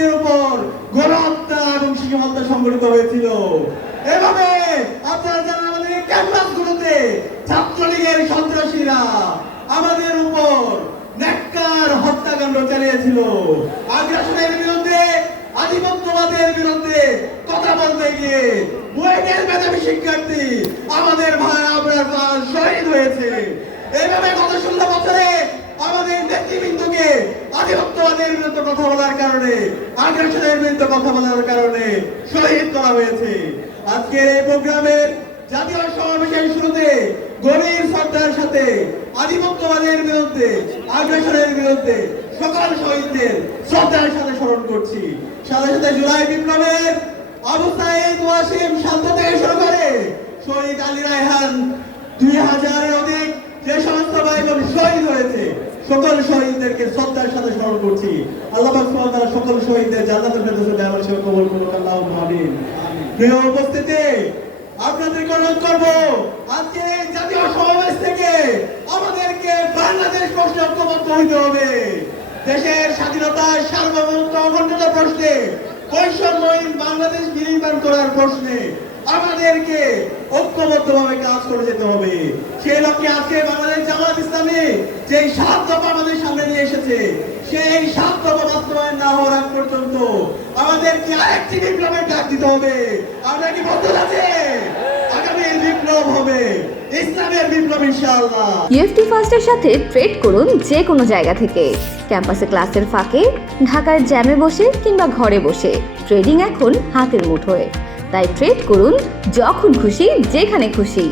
মুসলিমদের উপর গণহত্যা এবং শিশু হত্যা সংঘটিত হয়েছিল। এভাবে আপনারা জানেন আমাদের ক্যাম্পাসগুলোতে ছাত্রলীগের সন্ত্রাসীরা আমাদের উপর নেককার হত্যাকাণ্ড চালিয়েছিল। আগ্রাসনের বিরুদ্ধে, আধিপত্যবাদের বিরুদ্ধে কথা বলতে গিয়ে বুয়েটের মেধাবী শিক্ষার্থী আমাদের ভাই আমরা শহীদ হয়েছে। এইভাবে গত 16 বছরে আমাদের নেতৃবৃন্দকে আধিপত্যবাদের বিরুদ্ধে কথা বলার কারণে, আগ্রাসনের বিরুদ্ধে কথা বলার কারণে শহীদ করা হয়েছে। আজকের এই প্রোগ্রামের জাতীয় সমাবেশের শুরুতে গভীর শ্রদ্ধার সাথে আধিপত্যবাদের বিরুদ্ধে, আগ্রাসনের বিরুদ্ধে সকল শহীদদের শ্রদ্ধার সাথে স্মরণ করছি। সাথে সাথে জুলাই বিপ্লবের আবু সাঈদ ওয়াসিম শান্ত থেকে শুরু করে শহীদ আলী রায়হান 2000-এর অধিক যে সমস্ত ভাই বোন শহীদ হয়েছে সকল শহীদদেরকে শ্রদ্ধার সাথে স্মরণ করছি। আল্লাহ পাক সুবহানাহু ওয়া তাআলা সকল শহীদদের জান্নাতুল ফেরদৌসে আমার সেবা কবুল করুন। আল্লাহুম্মা আমিন। প্রিয় উপস্থিতি, আপনাদেরকে অনুরোধ করব আজকে এই জাতীয় সমাবেশ থেকে আমাদেরকে বাংলাদেশ প্রশ্নে ঐক্যবদ্ধ হইতে হবে। দেশের স্বাধীনতা, সার্বভৌমত্ব, অখণ্ডতা প্রশ্নে, বৈষম্যহীন বাংলাদেশ বিনির্মাণ করার প্রশ্নে আমাদেরকে ঐক্যবদ্ধভাবে কাজ করে যেতে হবে। সেই লক্ষ্যে আজকে বাংলাদেশ জামাত ইসলামী যে 7 দফা আমাদের সামনে নিয়ে এসেছে, সেই 7 দফা বাস্তবায়ন না হওয়ার আগ পর্যন্ত আমাদেরকে আরেকটি বিপ্লবের ডাক দিতে হবে। আমরা কি বলতে আছে আগামীর বিপ্লব হবে ইসলামের বিপ্লব ইনশাআল্লাহ। ইউএফটি ফার্স্টের সাথে ট্রেড করুন যে কোনো জায়গা থেকে। ক্যাম্পাসে ক্লাসের ফাঁকে, ঢাকায় জ্যামে বসে কিংবা ঘরে বসে ট্রেডিং এখন হাতের মুঠোয়। তাই ট্রেড করুন যখন খুশি, যেখানে খুশি।